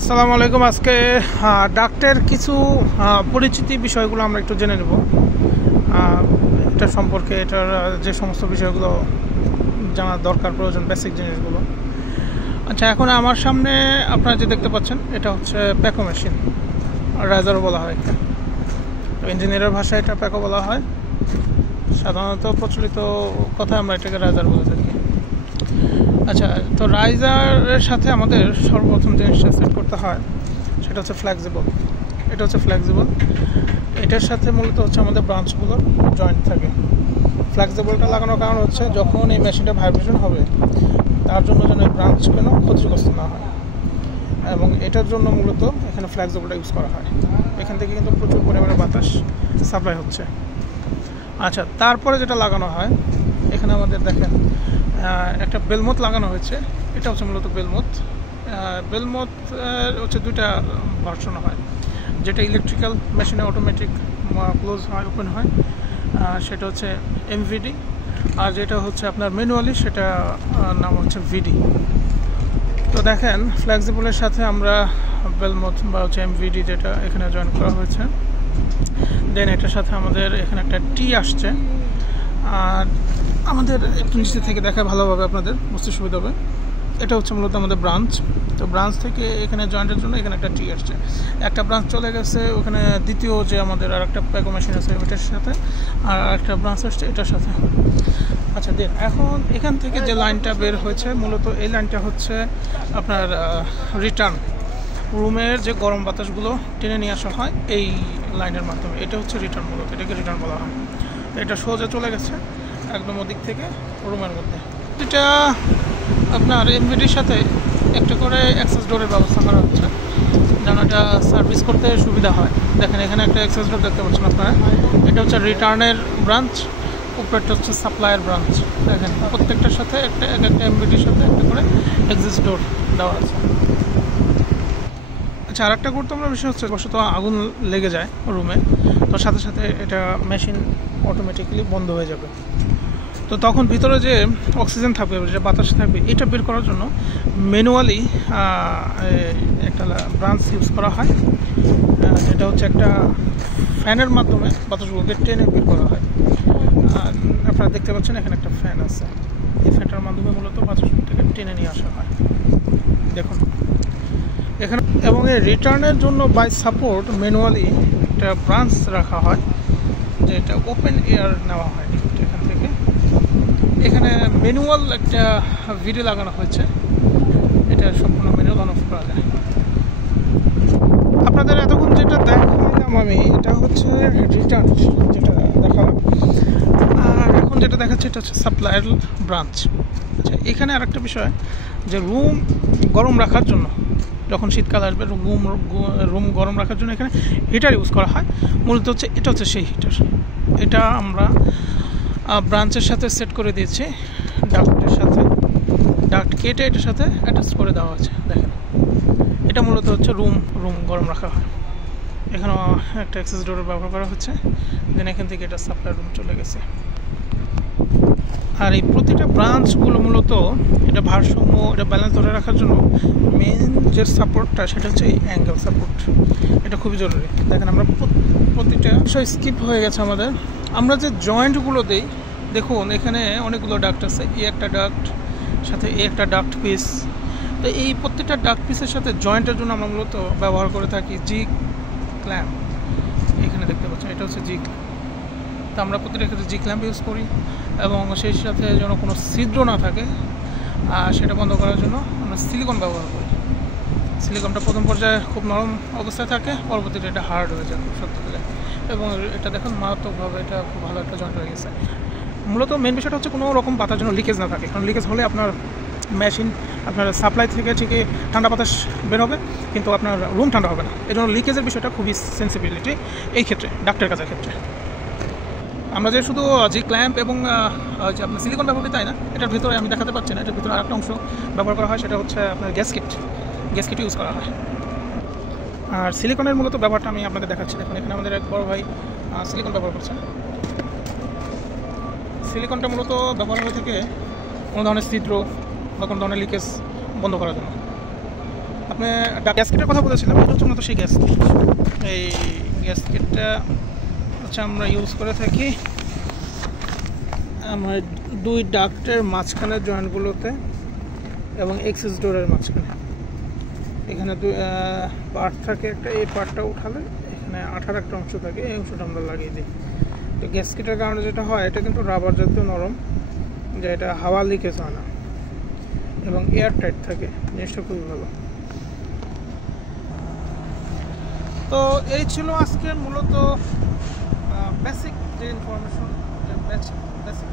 আসসালামু আলাইকুম। আজকে ডাক্টের কিছু পরিচিতি বিষয়গুলো আমরা একটু জেনে নেব। এটা সম্পর্কে এটার যে সমস্ত বিষয়গুলো জানা দরকার, প্রয়োজন, বেসিক জিনিসগুলো। আচ্ছা, এখন আমার সামনে আপনারা যে দেখতে পাচ্ছেন এটা হচ্ছে প্যাকো মেশিন, রাইজারও বলা হয়। ইঞ্জিনিয়ারের ভাষায় এটা প্যাকো বলা হয়। সাধারণত প্রচলিত কথায় আমরা এটাকে রাইজার বলে থাকি। আচ্ছা, তো রাইজারের সাথে আমাদের সর্বপ্রথম জিনিসটা সেট করতে হয় সেটা হচ্ছে ফ্লেক্সিবল। এটা হচ্ছে ফ্লেক্সিবল। এটার সাথে মূলত হচ্ছে আমাদের ব্রাঞ্চগুলো জয়েন্ট থাকে। ফ্লেক্সিবলটা লাগানোর কারণ হচ্ছে যখন এই মেশিনটা ভাইব্রেশন হবে তার জন্য যেন এই ব্রাঞ্চ কেন ক্ষতিগ্রস্ত না হয়, এবং এটার জন্য মূলত এখানে ফ্লেক্সিবলটা ইউজ করা হয়। এখান থেকে কিন্তু প্রচুর পরিমাণে বাতাস সাপ্লাই হচ্ছে। আচ্ছা, তারপরে যেটা লাগানো হয় এখানে আমাদের দেখেন একটা বেলমত লাগানো হয়েছে। এটা হচ্ছে মূলত বেলমত। বেলমত হচ্ছে দুইটা ভার্সন হয়, যেটা ইলেকট্রিক্যাল মেশিনে অটোমেটিক ক্লোজ হয়, ওপেন হয়, সেটা হচ্ছে এমভিডি। আর যেটা হচ্ছে আপনার ম্যানুয়ালি সেটা নাম হচ্ছে ভিডি। তো দেখেন ফ্লেক্সিবলের সাথে আমরা বেলমত বা হচ্ছে এমভিডি যেটা এখানে জয়েন করা হয়েছে। দেন এটার সাথে আমাদের এখানে একটা টি আসছে। আর আমাদের একটু নিচে থেকে দেখা ভালোভাবে আপনাদের বুঝতে সুবিধা হবে। এটা হচ্ছে মূলত আমাদের ব্রাঞ্চ। তো ব্রাঞ্চ থেকে এখানে জয়েন্টের জন্য এখানে একটা টি আসছে। একটা ব্রাঞ্চ চলে গেছে ওখানে দ্বিতীয় যে আমাদের আর একটা প্যাকো মেশিন আছে ওইটার সাথে, আর একটা ব্রাঞ্চ আসছে এটার সাথে। আচ্ছা, দেন এখন এখান থেকে যে লাইনটা বের হয়েছে মূলত এই লাইনটা হচ্ছে আপনার রিটার্ন রুমের যে গরম বাতাসগুলো টেনে নিয়ে আসা হয় এই লাইনের মাধ্যমে। এটা হচ্ছে রিটার্ন, মূলত এটাকে রিটার্ন বলা হয়। এটা সোজা চলে গেছে একদম ওদিক থেকে রুমের মধ্যে। এটা আপনার এমভিডির সাথে একটা করে অ্যাক্সেস ডোরের ব্যবস্থা করা হচ্ছে যেন এটা সার্ভিস করতে সুবিধা হয়। দেখেন এখানে একটা অ্যাক্সেস ডোর দেখতে পাচ্ছেন আপনারা। এটা হচ্ছে রিটার্নের ব্রাঞ্চ, উপরেরটা হচ্ছে সাপ্লাইয়ের ব্রাঞ্চ। দেখেন প্রত্যেকটার সাথে একটা এমভিডির সাথে একটা করে অ্যাক্সেস ডোর দেওয়া আছে। আচ্ছা, আর একটা গুরুত্বপূর্ণ বিষয় হচ্ছে বশত আগুন লেগে যায় রুমে, তো সাথে সাথে এটা মেশিন অটোমেটিক্যালি বন্ধ হয়ে যাবে। তো তখন ভিতরে যে অক্সিজেন থাকবে, যে বাতাস থাকবে, এটা বের করার জন্য ম্যানুয়ালি একটা ব্রাঞ্চ ইউজ করা হয়, যেটা হচ্ছে একটা ফ্যানের মাধ্যমে বাতাসগুলোকে টেনে বের করা হয়। আর আপনারা দেখতে পাচ্ছেন এখানে একটা ফ্যান আছে। এই ফ্যানটার মাধ্যমে মূলত বাতাসগুলোকে টেনে নিয়ে আসা হয়। দেখুন এখানে, এবং এই রিটার্নের জন্য বাই সাপোর্ট ম্যানুয়ালি একটা ব্রাঞ্চ রাখা হয়, যেটা ওপেন এয়ার নেওয়া হয় এখান থেকে। এখানে ম্যানুয়াল একটা ভিডিও লাগানো হয়েছে, এটা সম্পূর্ণ ম্যানুয়াল অন অফ করা যায়। আপনাদের এতক্ষণ যেটা দেখালাম আমি, এটা হচ্ছে রিটার্ন যেটা দেখালাম। আর এখন যেটা দেখাচ্ছে এটা হচ্ছে সাপ্লাইয়ের ব্রাঞ্চ। আচ্ছা, এখানে আর একটা বিষয় যে রুম গরম রাখার জন্য, যখন শীতকাল আসবে রুম গরম রাখার জন্য এখানে হিটার ইউজ করা হয়। মূলত হচ্ছে এটা হচ্ছে সেই হিটার। এটা আমরা ব্রাঞ্চের সাথে সেট করে দিয়েছি, ডাক্টের সাথে। ডাক্ট কেটে এটার সাথে অ্যাটাচ করে দেওয়া আছে। দেখেন এটা মূলত হচ্ছে রুম গরম রাখা হয়। এখানেও একটা অ্যাক্সেস ডোরের ব্যবহার করা হচ্ছে। দেন এখান থেকে এটা সাপ্লাই রুম চলে গেছে। আর এই প্রতিটা ব্রাঞ্চগুলো মূলত এটা ভারসাম্য, এটা ব্যালেন্স ধরে রাখার জন্য মেন যে সাপোর্টটা সেটা হচ্ছে এই অ্যাঙ্গেল সাপোর্ট। এটা খুবই জরুরি। দেখেন আমরা প্রতিটা বিষয় স্কিপ হয়ে গেছে আমাদের। আমরা যে জয়েন্টগুলো দিই, দেখুন এখানে অনেকগুলো ডাক্ট আছে। এই একটা ডাক্ট, সাথে এই একটা ডাক্ট পিস। তো এই প্রত্যেকটা ডাক্ট পিসের সাথে জয়েন্টের জন্য আমরা মূলত ব্যবহার করে থাকি জি ক্ল্যাম্প। এখানে দেখতে পাচ্ছেন এটা হচ্ছে জি ক্ল্যাম্প। তো আমরা প্রতিটা ক্ষেত্রে জি ক্ল্যাম্প ইউজ করি, এবং সেই সাথে যেন কোনো ছিদ্র না থাকে সেটা বন্ধ করার জন্য আমরা সিলিকন ব্যবহার করি। সিলিকনটা প্রথম পর্যায়ে খুব নরম অবস্থায় থাকে, পরবর্তীতে এটা হার্ড হয়ে যায় খুব শক্ত হয়ে যায়। এবং এটা দেখুন মারাত্মকভাবে এটা খুব ভালো একটা জয়েন্ট হয়ে গেছে। মূলত মেন বিষয়টা হচ্ছে কোনো রকম বাতাস যেন লিকেজ না থাকে, কারণ লিকেজ হলে আপনার মেশিন, আপনার সাপ্লাই থেকে ঠিকই ঠান্ডা বাতাস বের হবে, কিন্তু আপনার রুম ঠান্ডা হবে না। এই জন্য লিকেজের বিষয়টা খুবই সেন্সিবিলিটি এই ক্ষেত্রে, ডাক্টের কাজের ক্ষেত্রে। আমরা যে শুধু জি ক্ল্যাম্প এবং যে আপনার সিলিকন ব্যবহার করি তাই না, এটার ভিতরে আমি দেখাতে পাচ্ছি না, এটার ভিতরে আরেকটা অংশ ব্যবহার করা হয়, সেটা হচ্ছে আপনার গ্যাসকিট ইউজ করা হয়। আর সিলিকনের মূলত ব্যবহারটা আমি আপনাদের দেখাচ্ছি। দেখুন এখানে আমাদের এক বড় ভাই সিলিকন ব্যবহার করছে। সিলিকনটা মূলত ব্যবহার হয়ে থাকে কোনো ধরনের ছিদ্র বা কোনো ধরনের লিকেজ বন্ধ করার জন্য। আপনি গ্যাসকেটের কথা বলেছিলাম, এটা হচ্ছে মতো সেই গ্যাসকেট। এই গ্যাসকেটটা হচ্ছে আমরা ইউজ করে থাকি আমার 2 ডাক্টের মাঝখানের জয়েন্টগুলোতে এবং এক্সেস ডোরের মাঝখানে। এখানে পার্ট থাকে একটা, এই পার্টটা উঠালে এখানে আঠার একটা অংশ থাকে, এই অংশটা আমরা লাগিয়ে দিই। তো গ্যাসকেটের কারণে যেটা হয়, এটা কিন্তু রাবার জাতীয় নরম, যে এটা হাওয়া লিকেজ হয় না এবং এয়ার টাইট থাকে, জিনিসটা খুবই ভালো। তো এই ছিল আজকের মূলত বেসিক যে ইনফরমেশন, বেসিক